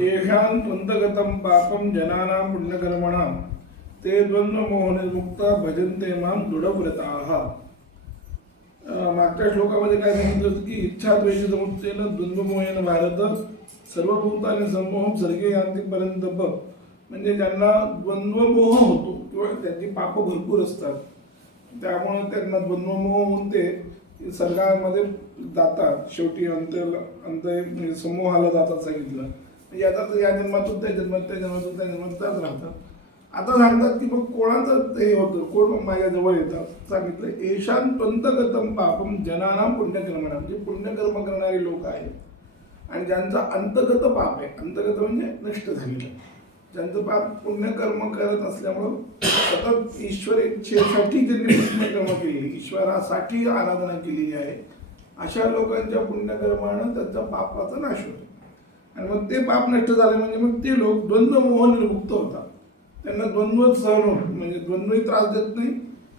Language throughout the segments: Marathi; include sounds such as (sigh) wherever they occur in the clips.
येषां त्वन्तगतं पापं जनानां पुण्यकर्मणां ते द्वंद्वमोहनिर्मुक्ता भजन्ते मां दृढव्रताः. मागच्या श्लोकामध्ये काय सांगितलं होतं की इच्छा द्वेष द्वंद्वमोहेन भारत सर्वभूताने समूह सर्गे यांतिपर्यंत म्हणजे ज्यांना द्वंद्वमोह होतो किंवा त्यांची पाप भरपूर असतात त्यामुळे त्यांना द्वंद्वमोह होऊन ते संघामध्ये जातात. शेवटी अंत अंत म्हणजे समूहाला जातात सांगितलं. म्हणजे याचा तर या जन्मातून त्या जन्मात त्या जन्मातून त्या जन्मात त्याच राहतात. आता सांगतात की मग कोणाचं हे होतं? कोण माझ्याजवळ माझ्या जवळ येतात सांगितलं एशान पंतगतम पापम जनाना पुण्यकर्मणा. म्हणजे पुण्यकर्म करणारे लोक आहेत. आणि ज्यांचा अंतगत पाप आहे अंतगत म्हणजे नष्ट झालेलं. ज्यांचं पाप पुण्यकर्म करत असल्यामुळं सतत ईश्वर इच्छेसाठी त्यांनी पुण्यकर्म केली ईश्वरासाठी आराधना केलेली आहे. अशा लोकांच्या पुण्यकर्मानं त्यांचा पापाचा नाश होतो. आणि मग ते पाप नष्ट झाले म्हणजे मग ते लोक द्वंद्व मोहनिर्मुक्त होतात. त्यांना द्वंद्व सहन होत म्हणजे द्वंद्वही त्रास देत नाही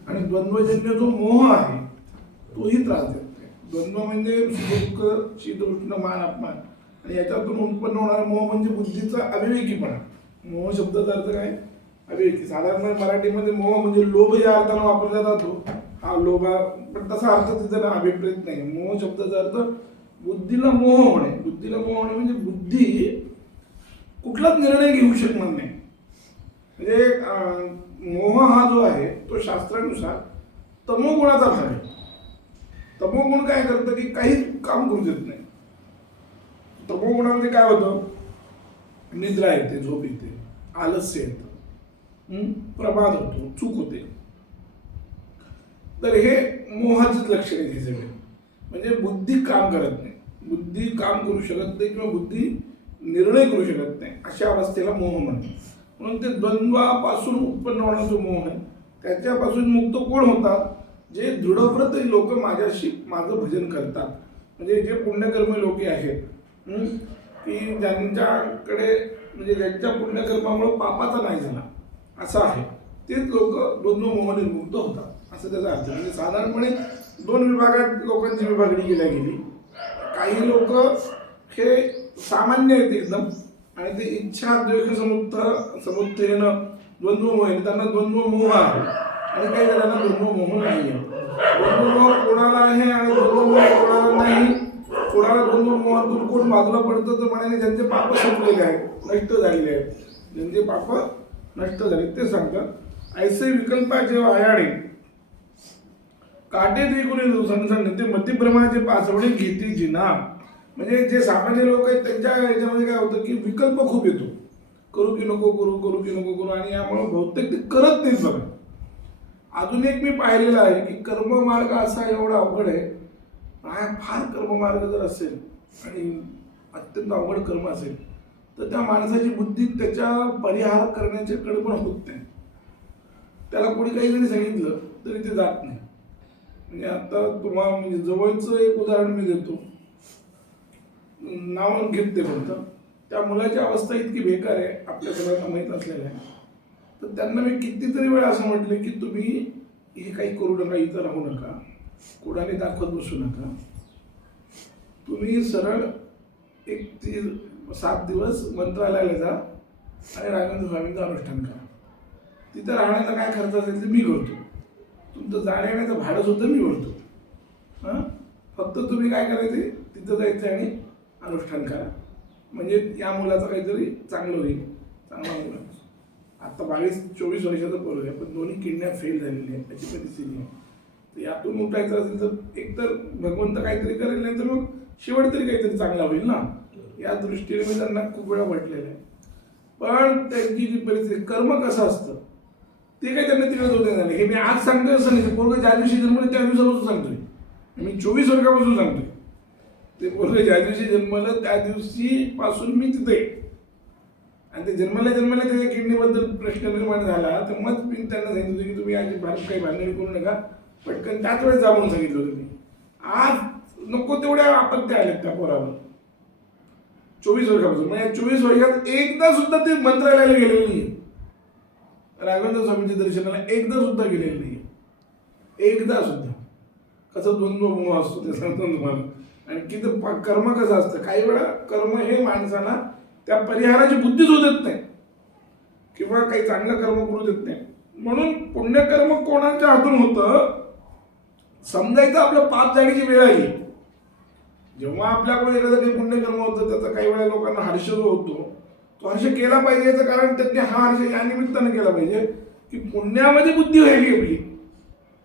आणि द्वंद्वजन्य जो मोह आहे तोही त्रास देत नाही. द्वंद्व म्हणजे दुःख शीत उष्ण मान अपमान. आणि याच्यातून उत्पन्न होणारा मोह म्हणजे बुद्धीचा अविवेकीपणा. मोह शब्दाचा अर्थ काय? अरे साधारण मराठीमध्ये मोह म्हणजे लोभ या अर्थानं वापरला जातो. हा लोभा पण तसा अर्थ तिथं ना अभिप्रेत नाही. मोह शब्दाचा अर्थ बुद्धीला मोह होणे. बुद्धीला मोह होणे म्हणजे बुद्धी कुठलाच निर्णय घेऊ शकणार नाही. म्हणजे मोह हा जो आहे तो शास्त्रानुसार तमोगुणाचा भाग आहे. तमोगुण काय करतं की काहीच काम करू देत नाही. तमोगुणामध्ये काय होतं? निद्रा येते झोप येते आलस्य येतं. प्रमाद होतो चूक होते. तर हे मोहाचीच लक्षणे ही सगळे. म्हणजे बुद्धी काम करत नाही. बुद्धी काम करू शकत नाही किंवा बुद्धी निर्णय करू शकत नाही. अशा अवस्थेला मोह म्हणतात. म्हणून ते द्वंद्वापासून उत्पन्न होणारा जो मोह आहे त्याच्यापासून मुक्त कोण होतात? जे दृढव्रत लोक माझ्याशी माझं भजन करतात. म्हणजे जे पुण्यकर्मी लोके आहेत. की ज्यांच्याकडे म्हणजे ज्यांच्या पुण्यकर्मामुळे पापाचा नाही झाला असं आहे. तेच लोक द्वंद्व मुक्त होतात असं त्याचा अर्थ म्हणजे साधारणपणे दोन विभागात लोकांची विभागणी केल्या गेली. काही लोक हे सामान्य आहेत एकदम आणि ते इच्छा द्वेष समुत्थ समुत्थेन द्वंद्व मोह आहे. त्यांना द्वंद्व मोह आहे. आणि काही जणांना द्वंद्व मोह नाही आहे द्वंद्व कोणाला आहे आणि द्वंद्व मोह कोणाला नाही कोणाला दोन मोहातून कोण बाजूला पडतं तर म्हणाले ज्यांचे पाप संपलेले आहेत नष्ट झालेले आहेत. ज्यांचे पाप नष्ट झाले ते सांगतात ऐसे विकल्पा जेव्हा आयाडे काटे देखून कोणी ते मध्यप्रमाणाचे पासवडे घेते जिना. म्हणजे जे सामान्य लोक आहेत त्यांच्या याच्यामध्ये काय होतं की विकल्प खूप येतो. करू की नको करू करू की नको करू आणि यामुळे बहुतेक ते करत नाहीत बघा. अजून एक मी पाहिलेलं आहे की कर्ममार्ग असा एवढा अवघड आहे हा फार कर्ममार्ग जर असेल आणि अत्यंत अवघड कर्म असेल तर त्या माणसाची बुद्धी त्याच्या परिहार करण्याच्याकडे पण होत नाही. त्याला कोणी काही जरी सांगितलं तरी ते जात नाही. म्हणजे आता तुम्हाला म्हणजे जवळचं एक उदाहरण मी देतो. नाव घेत ते फक्त. त्या मुलाची अवस्था इतकी बेकार आहे आपल्या सगळ्यांना माहीत असलेलं आहे. तर त्यांना मी कितीतरी वेळा असं म्हटलं की तुम्ही हे काही करू नका इथं राहू नका. कोणाने दाखवत बसू नका. तुम्ही सरळ एक ती सात दिवस मंत्रालयाला जा आणि राघवेंद्र स्वामींचं अनुष्ठान करा. तिथं राहण्याचा काय खर्च असेल ते मी करतो. तुमचं जाण्या येण्याचं भाडं सुद्धा मी भरतो. हां? फक्त तुम्ही काय करायचे तिथं जायचं आणि अनुष्ठान करा. म्हणजे या मुलाचं काहीतरी चांगलं होईल. चांगला मुला आत्ता बावीस चोवीस वर्षाचं पोरग आहे पण दोन्ही किडनॅप फेल झालेली आहे त्याची परिस्थिती आहे. यातून उठायचं असेल तर एकतर भगवंत काहीतरी करेल नाही तर मग शेवट तरी काहीतरी चांगला होईल ना? या दृष्टीने मी त्यांना खूप वेळा म्हटलेलं आहे. पण त्यांची जी परिस्थिती कर्म कसं असतं? ते काही त्यांना तिकडे जोडले झाले हे मी आज सांगतोय असं नाही. पोरग ज्या दिवशी जन्मले त्या दिवसापासून सांगतोय. मी चोवीस वर्षापासून सांगतोय. ते पोरग ज्या दिवशी जन्मलं त्या दिवशीपासून मी तिथे. आणि ते जन्मल्या जन्मल्या त्याच्या किडनीबद्दल प्रश्न निर्माण झाला तर मग मी त्यांना सांगितलं होतं की तुम्ही आज भारत काही भांडणी करू नका. पटकन त्याच वेळेस जाऊन सांगितलं तुम्ही. आज नको तेवढ्या आपत्त्या आल्यात त्या पोरावर चोवीस वर्षापासून. म्हणजे चोवीस वर्षात एकदा सुद्धा ते मंत्रालयाला गेलेलं नाही राघवेंद्र स्वामींच्या दर्शनाला एकदा सुद्धा गेलेलं नाही एकदा सुद्धा. कसं द्वंद्व मोह असतो ते सांगतो तुम्हाला. आणि किती कर्म कसं असतं? काही वेळा कर्म हे माणसांना त्या परिहाराची बुद्धी शोधत नाही. किंवा काही चांगलं कर्म करू देत नाही. म्हणून पुण्यकर्म कोणाच्या हातून होतं? समजायचं आपलं पाप जाण्याची वेळ आली जेव्हा आपल्याकडे एखादं काही पुण्यकर्म होतं त्याचा काही वेळा लोकांना हर्ष जो होतो. तो हर्ष केला पाहिजे याचं कारण त्यांनी हा हर्ष या निमित्तानं केला पाहिजे की पुण्यामध्ये बुद्धी व्हायली आपली.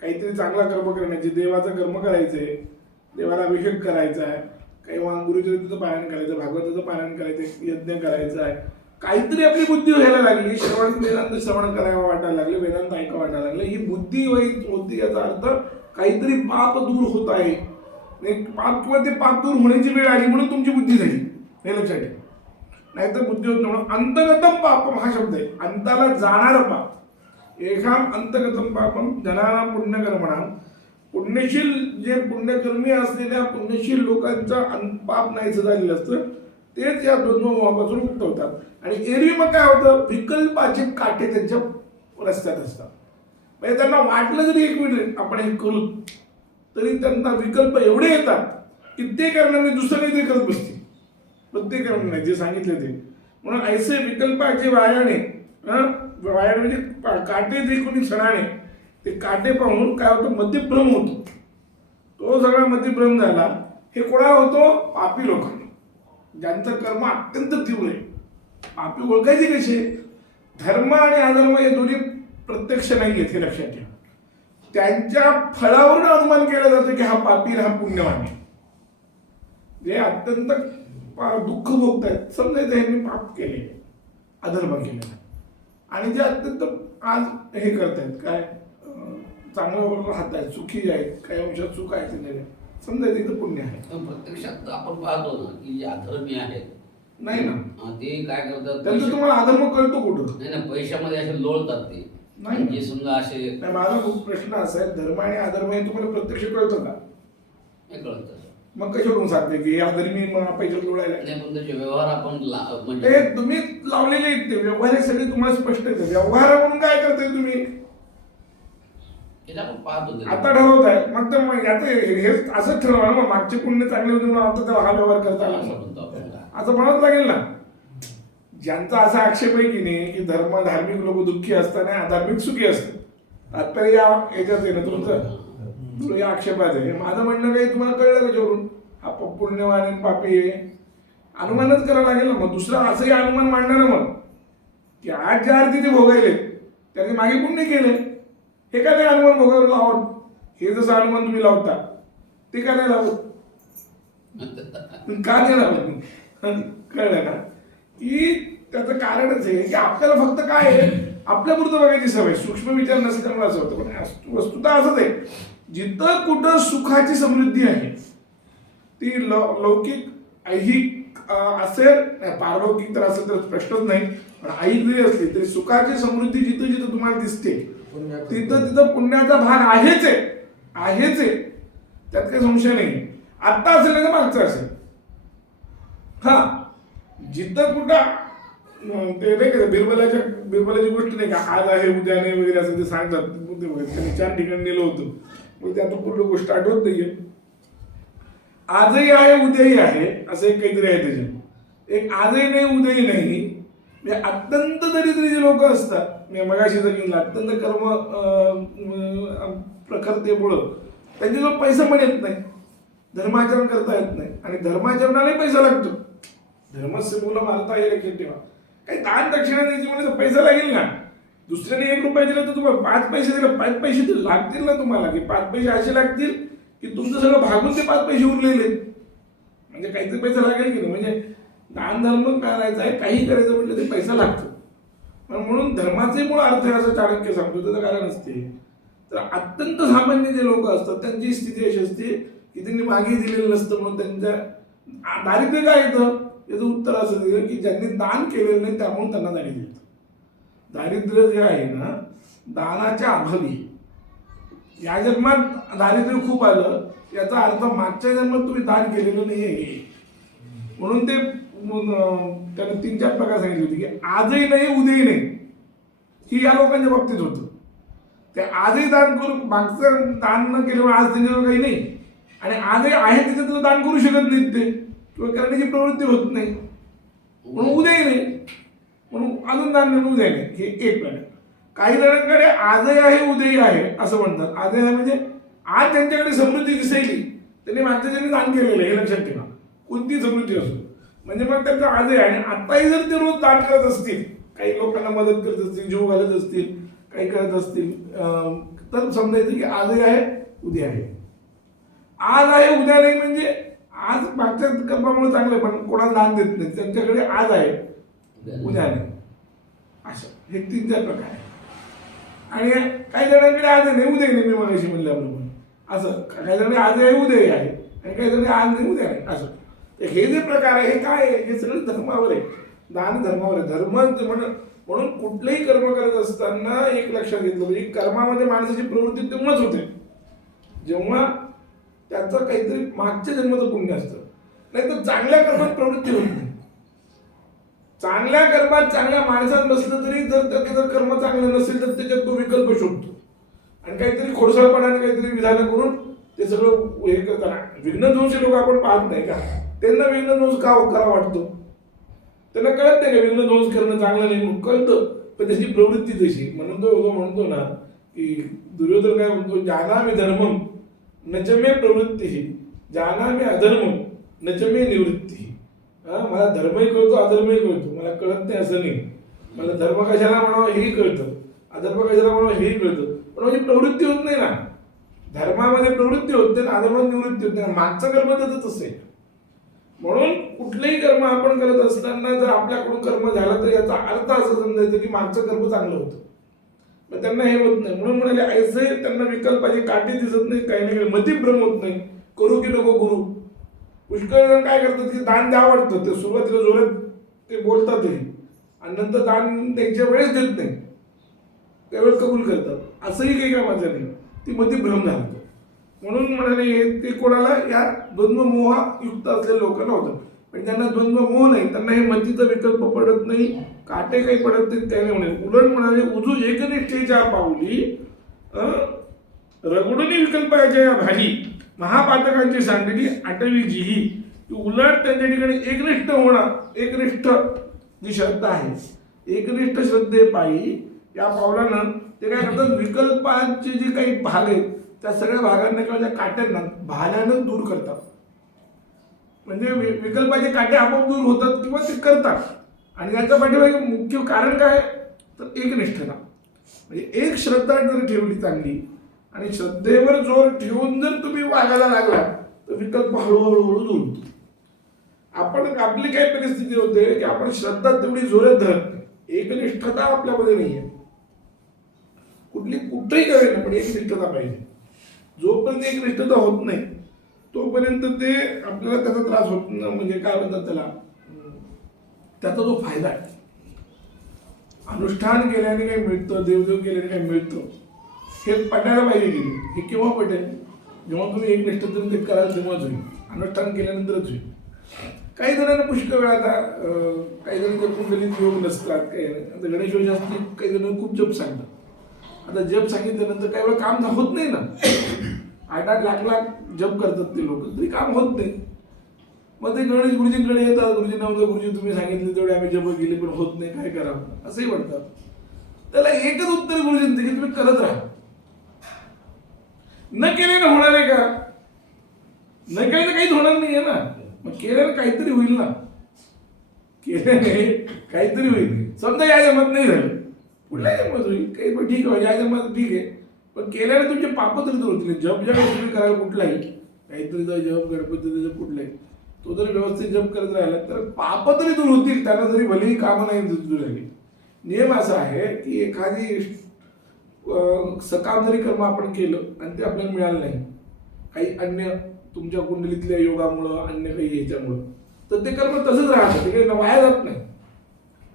काहीतरी चांगला कर्म करण्याची देवाचं कर्म करायचंय देवाला अभिषेक करायचा आहे काही गुरुचरित्राचं पारायण करायचं भागवताचं पारायण करायचं यज्ञ करायचं. आहे काहीतरी आपली बुद्धी व्हायला लागली. श्रवण वेदांत श्रवण करायला वाटायला लागले वेदांत ऐकावं वाटायला लागले. ही बुद्धी होती याचा अर्थ काहीतरी पाप दूर होत आहे. एक पाप किंवा ते पाप दूर होण्याची वेळ आली म्हणून तुमची बुद्धी झाली. हे लक्षात ठेवा. नाहीतर बुद्धी होत नाही म्हणून अंतगतम पापम हा शब्द आहे. अंताला जाणारं पाप. एकाम अंतगतम पापम जनाना पुण्यकर्मणा पुण्यशील जे पुण्यकर्मी असलेल्या पुण्यशील लोकांचा अं- पाप नाहीचं झालेलं असतं तेच या दोन मोहापासून मुक्त होतात. आणि एरवी मग काय होतं? विकल्पाचे काटे त्यांच्या रस्त्यात असतात. म्हणजे त्यांना वाटलं जरी एक मिनिट आपण हे करू तरी त्यांना विकल्प एवढे येतात की ते करणार नाही दुसरं काहीतरी करत बसतील. प्रत्येक करणार नाही जे सांगितले ते. म्हणून ऐसे विकल्पाचे वायाने वायाने म्हणजे पा- काटे जे कोणी सणाने ते काटे पाहून काय होतं मध्यभ्रम होतो. तो सगळा मध्यभ्रम झाला हे कोणाला होतो? पापी लोकांना. ज्यांचं कर्म अत्यंत तीव्र आहे. पापी ओळखायचे कसे? धर्म आणि अधर्म हे दोन्ही प्रत्यक्ष नाही आहेत हे लक्षात ठेवा. त्यांच्या फळावरून अनुमान केला जातो की हा पापी हा पुण्यवान आहे. जे अत्यंत दुःख भोगतायत. समजायचं यांनी पाप केले अधर्म केलेला. आणि जे अत्यंत आज हे करतायत काय चांगलं बरोबर राहत आहेत सुखी आहेत काही अंशात सुख आहे त्यांच्याकडे समजायचं इथं पुण्य आहे. प्रत्यक्षात आपण पाहतो ना की जे अधर्मी आहेत नाही ना. ते काय करतात त्यांचं तुम्हाला अधर्म कळतो कुठं? नाही ना पैशामध्ये असे लोळतात ते. नाही. जे समजा असे नाही माझा खूप प्रश्न असा आहे धर्म आणि अधर्म हे तुम्हाला प्रत्यक्ष कळतं का नाही कळत मग कशावरून सांगते की या अधर्मी मला पैसे जोडायला नाही पण त्याचे व्यवहार आपण ला- ते म्हणजे तुम्ही लावलेले आहेत ते व्यवहार हे सगळे तुम्हाला स्पष्ट आहे व्यवहार म्हणून काय करते तुम्ही आपण पाहतो. आता ठरवताय मग तर मग याचं हे हे असंच ठरवा ना मग मागचे पुण्य चांगले होते म्हणून आता हा व्यवहार करता आला असं. म्हणतो आपण का? असं म्हणावं लागेल ना ज्यांचा असा आक्षेप आहे की नाही की धर्म धार्मिक लोक दुःखी असतात आणि अधार्मिक सुखी असतात. तात्पर्य या याच्यात आहे ना तुमचं? तुला या आक्षेपात आहे. माझं म्हणणं काही तुम्हाला कळलं त्याच्यावरून हा पुण्यवान आणि पापी आहे. अनुमानच करावं लागेल ना मग. दुसरं असंही अनुमान मांडणार ना मग. की आज ज्या अर्थी ते भोगायले त्यांनी मागे पुण्य केले. हे का नाही अनुमान भोगायला लावत हे जसं अनुमान तुम्ही लावता ते का नाही लावत? (laughs) का नाही लावत? कळलं ना? की त्याचं कारणच आहे की आपल्याला फक्त काय आहे आपल्यापुरतं बघायची सवय. सूक्ष्म विचार नसल्यामुळे असं होतं पण वस्तु- वस्तुतः असंच आहे. जिथं कुठं सुखाची समृद्धी आहे ती लौकिक ऐहिक असेल पारलौकिक तर असेल तर प्रश्नच नाही. पण ऐहिक जरी असली तरी सुखाची समृद्धी जिथं जिथं तुम्हाला दिसते तिथं तिथं पुण्याचा भाग आहेच आहे. आहेच आहे. त्यात काही संशय नाही. आत्ता असेल तर मागचं असेल. हा. जिथं कुठं ते नाही का बिरबलाच्या बिरबलाची गोष्ट नाही का आज आहे उद्या नाही वगैरे असं ते सांगतात. ते वगैरे. त्यांनी चार ठिकाणी नेलं होतं. मग ते आता पूर्ण गोष्ट आठवत नाहीये. आजही आहे उद्याही आहे असं एक काहीतरी आहे त्याच्यात. एक आजही नाही उद्याही नाही. म्हणजे अत्यंत दरिद्री जे लोक असतात मी मगाशी सांगितलं अत्यंत कर्म प्रखरतेमुळं त्यांच्याजवळ पैसा पण येत नाही. धर्माचरण करता येत नाही. आणि धर्माचरणालाही पैसा लागतो. धर्मस्य मुलं मारता येईल लक्षात ठेवा काही दान दक्षिणा द्यायची म्हणजे पैसा लागेल ना. दुसऱ्याने एक रुपया दिला तर तुम्हाला पाच पैसे दिले पाच पैसे तर लागतील ना तुम्हाला. की पाच पैसे असे लागतील की तुमचं सगळं भागून ते पाच पैसे उरलेले. आहेत. म्हणजे काहीतरी पैसा लागेल की नाही? म्हणजे दान धर्म करायचा आहे काही करायचं म्हटलं ते पैसा लागतो. पण म्हणून धर्माचे मूळ अर्थ आहे असं चाणक्य सांगतो त्याचं कारण असते. तर अत्यंत सामान्य जे लोक असतात त्यांची स्थिती अशी असते की त्यांनी मागे दिलेलं नसतं म्हणून त्यांच्या दारिद्र्य काय येतं? याचं उत्तर असं दिलं की ज्यांनी दान केलेलं नाही त्यामुळे त्यांना दारिद्र्य येतं दारिद्र्य जे आहे ना दानाच्या अभावी या जन्मात दारिद्र्य खूप आलं याचा अर्थ मागच्या जन्मात तुम्ही दान केलेलं नाही आहे म्हणून ते त्यानं तीन चार प्रकार सांगितले होते की आजही नाही उद्याही नाही. ही या लोकांच्या बाबतीत होतं. ते आजही दान करू मागचं दान न केल्यामुळे आज त्यांच्यावर काही नाही. आणि आजही आहे त्याच्यातलं दान करू शकत नाहीत ते. किंवा करण्याची प्रवृत्ती होत नाही. म्हणून उद्याही नाही म्हणून अजून दान उद्या नाही हे एक प्लॅन काही जणांकडे आजही आहे उद्याही आहे असं म्हणतात. आजही आहे म्हणजे आज त्यांच्याकडे समृद्धी दिसायली त्यांनी मागच्या त्यांनी दान केलेलं आहे हे लक्षात ठेवा. कोणती समृद्धी असो. म्हणजे मग त्यांचं आजही आहे. आणि आताही जर ते रोज दान करत असतील काही लोकांना मदत करत असतील जीव घालत असतील काही करत असतील तर समजायचं की आजही आहे उद्या आहे. आज आहे उद्या नाही म्हणजे आज मागच्या कल्पामुळे चांगलं पण कोणाला दान देत नाही. त्यांच्याकडे आज आहे. उद्या नाही. असं हे तीन चार प्रकार आहे आणि काही जणांकडे आज आहे नाही उद्या नाही. मी मगाशी म्हणल्याप्रमाणे असं. काही जणांकडे आज आहे उद्याही आहे. आणि काही जणांकडे आज नाही उद्या नाही. असं. हे जे प्रकार आहे हे काय आहे? हे सगळं धर्मावर आहे. दान धर्मावर आहे. धर्म म्हणून म्हणून कुठलंही कर्म करत असताना एक लक्षात घेतलं म्हणजे कर्मामध्ये माणसाची प्रवृत्ती तेव्हाच होते. जेव्हा त्याचं काहीतरी मागच्या जन्माचं पुण्य असतं. नाही तर चांगल्या कर्मात प्रवृत्ती होत नाही. चांगल्या कर्मात चांगल्या माणसात नसलं तरी जर त्याचं जर कर्म चांगलं नसेल तर त्याच्यात तो विकल्प शोधतो. आणि काहीतरी खोडसाळपणाने काहीतरी विधानं करून ते सगळं हे करताना विघ्नध्वंशी लोक आपण पाहत नाही का? त्यांना विघ्नध्वंस का करा वाटतो? त्यांना कळत नाही का विघ्नध्वंस करणं चांगलं नाही म्हणून? कळतं. पण त्याची प्रवृत्ती तशी म्हणून तो म्हणतो ना की दुर्योधन काय म्हणतो? जानामी धर्मम नचमे प्रवृत्ती जानामी अधर्म नचमे निवृत्ती. मला धर्मही कळतो अधर्मही कळतो. मला कळत नाही असं नाही. मला धर्म कशाला म्हणावं हेही कळतं. अधर्म कशाला म्हणावं हेही कळतं. पण माझी प्रवृत्ती होत नाही ना. धर्मामध्ये प्रवृत्ती होत नाही अधर्मात निवृत्ती होत नाही. मागचं कर्म त्याचं तसं म्हणून कुठलेही कर्म आपण करत असताना जर आपल्याकडून कर्म झालं तर याचा अर्थ असं समजायचं की मागचं कर्म चांगलं होतं. मग त्यांना हे होत नाही. म्हणून म्हणाले ऐसे त्यांना विकल्पाची काटे दिसत नाही काही नाही मतिभ्रम होत नाही. करू की नको करू पुष्कळ जण काय करतात की दान द्या वाटतं. ते सुरुवातीला जोरात ते बोलतातही आणि नंतर दान त्यांच्या वेळेस देत नाही. त्यावेळेस कबूल करतात. असंही काही कामाचं नाही. ती मतिभ्रम झालं. म्हणून म्हणाले हे ते कोणाला? या द्वंद्व मोहायुक्त असलेल्या लोकांना होतं. पण ज्यांना द्वंद्वमोह नाही त्यांना हे मतीचा विकल्प पडत नाही. काटे काही पडत नाही त्याने म्हणे. उलट म्हणाले उजू एकनिष्ठेच्या पावली अं, रगडुनी विकल्पाच्या या भाजी महापातकांची सांगलेली आठवी जी ही उलट त्यांच्या ठिकाणी एकनिष्ठ होणं एकनिष्ठ जी श्रद्धा आहे. एकनिष्ठ श्रद्धे पायी या पावलानं ते काय करतात विकल्पांचे जे काही भाग आहेत त्या सगळ्या भागांना किंवा त्या काट्यांना भाल्यानं दूर करतात. म्हणजे विकल्पाचे काटे आपोआप दूर होतात किंवा ते करतात. आणि याच्या पाठीमागे मुख्य कारण काय? तर एकनिष्ठता. म्हणजे एक श्रद्धा जर ठेवली चांगली आणि श्रद्धेवर जोर ठेवून जर तुम्ही वागायला लागला तर विकल्प हळूहळू हळू दूर आपण आपली काय परिस्थिती होते की आपण श्रद्धा तेवढी जोरात धरत नाही. एकनिष्ठता आपल्यामध्ये नाही आहे कुठली कुठंही ना पण एकनिष्ठता पाहिजे. जोपर्यंत एकनिष्ठता होत नाही तोपर्यंत ते आपल्याला त्याचा त्रास होत म्हणजे काय म्हणतात त्याला? त्याचा जो फायदा आहे. अनुष्ठान केल्याने काय मिळतं देवदेव केल्याने काय मिळतं हे पटायला पाहिजे गेले नाही? हे केव्हा पटेल? जेव्हा तुम्ही एक तुम्ही ते कराल तेव्हाच होईल. अनुष्ठान केल्यानंतरच होईल. काही जणांना पुष्कळ वेळा आता काही काही जणांच्या कुंडलीत योग नसतात काही आता गणेश शास्त्री काही जण खूप जप सांगतात. आता जप सांगितल्यानंतर काही वेळा काम होत नाही ना? आठ आठ लाख लाख जप करतात ते लोक तरी काम होत नाही. मग ते गणेश गुरुजींकडे येतात. गुरुजींना म्हणतात गुरुजी तुम्ही सांगितले तेवढे आम्ही जप गेले पण होत नाही काय करावं असंही म्हणतात. त्याला एकच उत्तर गुरुजींचं की तुम्ही करत राहा. न केल्याने होणार आहे का? न केल्याने काहीच होणार नाहीये ना. मग केल्याने काहीतरी होईल ना. केल्याने काहीतरी होईल. समजा या जन्मात नाही झालं. पुढल्या जन्मात होईल. काही पण ठीक आहे. या जन्मात ठीक आहे. पण केल्याने तुमचे पाप तरी दूर होतील. जप जप तुम्ही करायला कुठलाही काहीतरी जप गणपती जप कुठलाही तो जर व्यवस्थित जप करत राहिला तर पाप तरी दूर होतील. त्यांना जरी भलेही कामं नाही दूर झाली नियम असा आहे की एखादी सकाम जरी कर्म आपण केलं आणि ते आपल्याला मिळालं नाही काही अन्य तुमच्या कुंडलीतल्या योगामुळं अन्य काही याच्यामुळं तर ते कर्म तसंच राहतं. ते काही वाया जात नाही.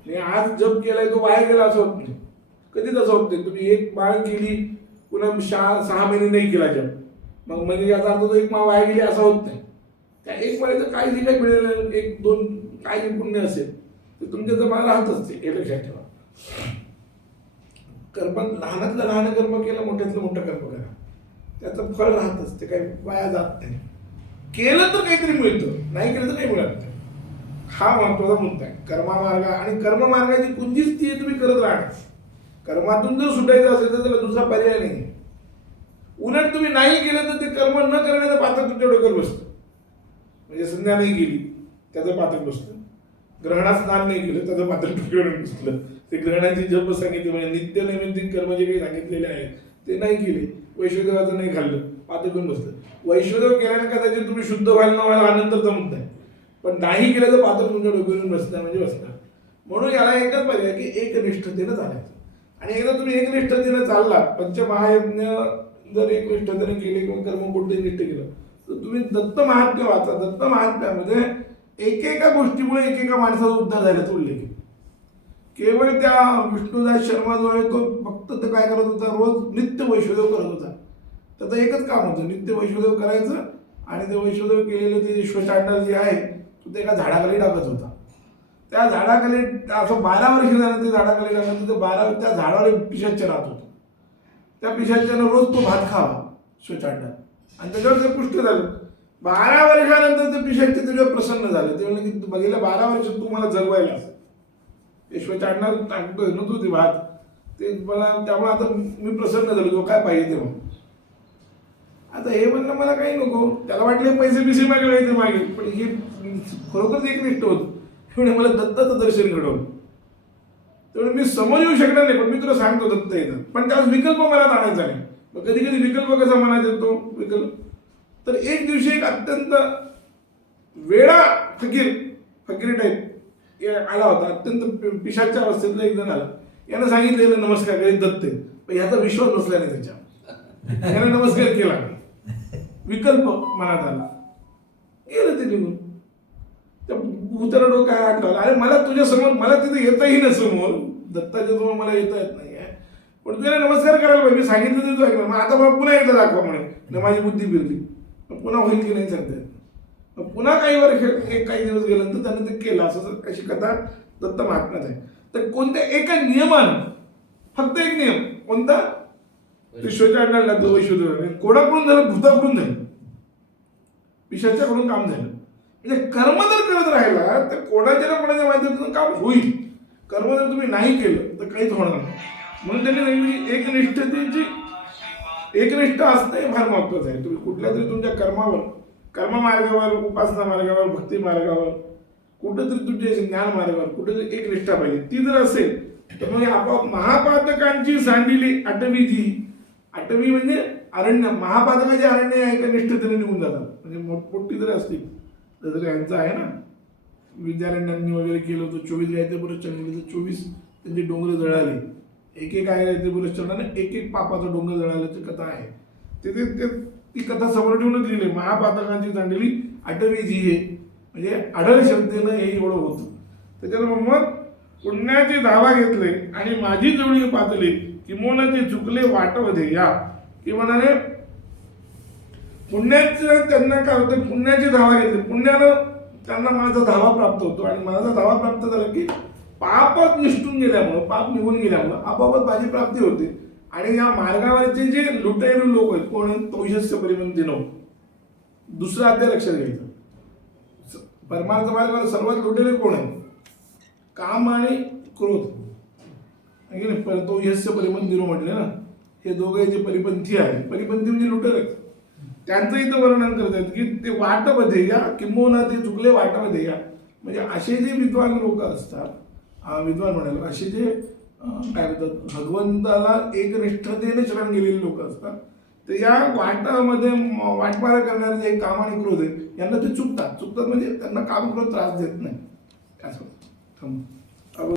आणि आज जप केलाय तो वाया गेला असं होत नाही. कधीच असं होत नाही. तुम्ही एक माळ केली पुन्हा शहा सहा महिने नाही केला जप. मग म्हणजे याचा अर्थ तो एक माळ वाया गेली असं होत नाही. त्या एक माळेचं काय जे काही मिळेल एक दोन काय पुण्य असेल ते तुमच्या जमा राहत असते हे लक्षात ठेवा. कर्म लहानातलं लहान कर्म केलं मोठ्यातलं मोठं कर्म करा. त्याचं फळ राहत असते काही वाया जात नाही. केलं तर काहीतरी मिळतं नाही केलं तर नाही मिळत नाही. हा महत्त्वाचा मुद्दा आहे. कर्ममार्ग आणि कर्ममार्गाची कुंजीच ती तुम्ही करत राहणार. कर्मातून जर सुटायचं असेल तर त्याला दुसरा पर्याय नाही उलट तुम्ही नाही केलं तर ते कर्म न करण्याचं पात्र तुमच्या डोक्यावर बसतं म्हणजे संध्या नाही गेली त्याचं पात्र बसलं. ग्रहणात स्नान नाही केलं त्याचं पात्र डोक्यावर बसलं. ते ग्रहणाची जप सांगितली म्हणजे नित्य नैमित्तिक कर्म जे काही सांगितलेले आहेत ते नाही केले. वैश्वदेवाचं नाही खाल्लं पात्र करून बसलं. वैश्वदेव केल्याने कदाचित तुम्ही शुद्ध व्हायला न व्हायला आनंद मुद्दा आहे पण नाही केलं तर पात्र तुमच्या डोक्यावरून बसणार म्हणजे बसणार. म्हणून याला एकच पाहिजे की एकनिष्ठतेनं चालायचं. आणि एकदा तुम्ही एकनिष्ठतेनं चालला पंचमहायज्ञ जर एकनिष्ठतेने केले किंवा कर्म कोणते निष्ठ केलं तर तुम्ही दत्त महात्म्य वाचा. दत्त महात्म्यामध्ये एकेका गोष्टीमुळे एकेका माणसाचा उद्धार झाल्याचा उल्लेख. केवळ त्या विष्णुदास शर्मा जो आहे तो फक्त ते काय करत होता? रोज नित्य वैश्वदेव करत होता. त्याचं एकच काम होतं नित्य वैश्वदेव करायचं आणि ते वैश्वदेव केलेलं ते श्वचांडल जे आहे तो ते एका झाडाखाली टाकत होता. त्या झाडाखाली असं बारा वर्ष झालं ते झाडाखाली टाकलं ते बारा त्या झाडावर एक पिशाच्य राहत होतं. त्या पिशाच्यानं रोज तो भात खावा श्वचांडल आणि त्याच्यावर ते पुष्ट झालं. बारा वर्षानंतर ते पिशाचे त्याच्यावर प्रसन्न झाले. ते म्हणले की बघितलं बारा वर्ष तू मला जगवायला ईश्वरच्या टाकतोय ना तू ती भात ते मला त्यामुळे आता मी प्रसन्न झालो तो काय पाहिजे ते म्हणून. आता हे म्हणलं मला काही नको. त्याला वाटले पैसे बिसे मागे ते मागे. पण हे खरोखरच एक निष्ठ होत. म्हणजे मला दत्ताचं दर्शन घडवलं. त्यामुळे मी समोर येऊ शकणार नाही पण मी तुला सांगतो दत्त येतं पण त्यावेळेस विकल्प मला आणायचा नाही. मग कधी कधी विकल्प कसा मनात येतो विकल्प. तर एक दिवशी एक अत्यंत वेळा फकीर फकीर टाईप आला होता. अत्यंत पि- पिशाच्या अवस्थेतला एक जण आला. यानं सांगितलेलं नमस्कार करे दत्त आहे. पण ह्याचा विश्वास बसला नाही त्याच्या. यानं नमस्कार केला. विकल्प मनात आला. गेलं ते निघून. त्या भूताला डोक्या आठवला अरे मला तुझ्या समोर मला तिथे येताही ना समोर. दत्ताच्या समोर मला येता येत नाही. पण तुला नमस्कार करायला पाहिजे. मी सांगितलं ते तू ऐकलं मग आता मला पुन्हा एकदा दाखवा म्हणे. न माझी बुद्धी फिरली मग पुन्हा होईल की नाही सांगता. मग पुन्हा काही वर्ष एक काही दिवस गेल्यानंतर त्यानं ते केलं. असं अशी कथा दत्त महात्म्यात आहे. तर कोणत्या एका नियमानं फक्त एक नियम कोणता? विश्वाच्या अंडाला लागतो वैश्वदेव कोणाकडून झालं भूताकडून झालं पिशाच्याकडून काम झालं. म्हणजे कर्म जर करत राहिला तर कोणाच्या ना कोणाच्या माध्यमातून काम होईल. कर्म जर तुम्ही नाही केलं तर काहीच होणार नाही. म्हणून त्यांनी सांगितलं की एकनिष्ठतेची एकनिष्ठ असणं हे फार महत्वाचं आहे. तुम्ही कुठल्या तरी तुमच्या कर्मावर कर्म मार्गावर उपासना मार्गावर भक्ती मार्गावर कुठंतरी तुमच्या ज्ञान मार्गावर कुठेतरी एक निष्ठा पाहिजे. ती जर असेल तर मग आपोआप महापातकांची सांडिली आटवी जी. आटवी म्हणजे अरण्य महापातकाचे अरण्य आहे एका निष्ठतेने निघून जातात. म्हणजे मोठमोठी जर असतील जसं यांचं आहे ना विद्यारण्यांनी वगैरे केलं होतं चोवीस जायचं परत चढले तर चोवीस त्यांचे डोंगर जळाले. एक एक आहे गायत्री एक एक पापाचा डोंगर जळाल्याची कथा आहे. ते ते ती कथा समोर ठेवूनच लिहिली महापातकांची दांडली आठवी जी हे. म्हणजे आढळ शब्देनं हे एवढं होतं. त्याच्यानं मग पुण्याचे धावा घेतले आणि माझी जवळी पातळी किमोना ते चुकले वाटवधे या. की म्हणाले पुण्याचं त्यांना काय होतं? पुण्याची धावा घेतली. पुण्यानं त्यांना माझा धावा प्राप्त होतो आणि माझा धावा प्राप्त झाला की पापच निष्ठून गेल्यामुळं पाप निघून गेल्यामुळं आपोआपच माझी प्राप्ती होते. आणि या मार्गावरचे जे लुटेरू लोक आहेत कोण आहेत तौशस्य परिबंधी नऊ दुसरा अध्याय लक्षात घ्यायचं. स- परमार्थ मार्गावर सर्वात लुटेरे कोण आहेत? काम आणि क्रोध. पर- तो यस्य परिपंथी म्हटले ना हे दोघे जे परिपंथी आहेत परिपंथी म्हणजे लुटेर आहेत. त्यांचं इथं वर्णन करतात की ते वाटमध्ये या किंबहुना ते चुकले वाटमध्ये या. म्हणजे असे जे विद्वान लोक असतात विद्वान म्हणाल असे जे काय म्हणतात भगवंताला एकनिष्ठतेने शरण गेलेले लोक असतात. तर या वाटामध्ये वाटमारा करणारे जे काम आणि क्रोध आहे यांना ते चुकतात. चुकतात म्हणजे त्यांना काम क्रोध त्रास देत नाही. असं. थांब.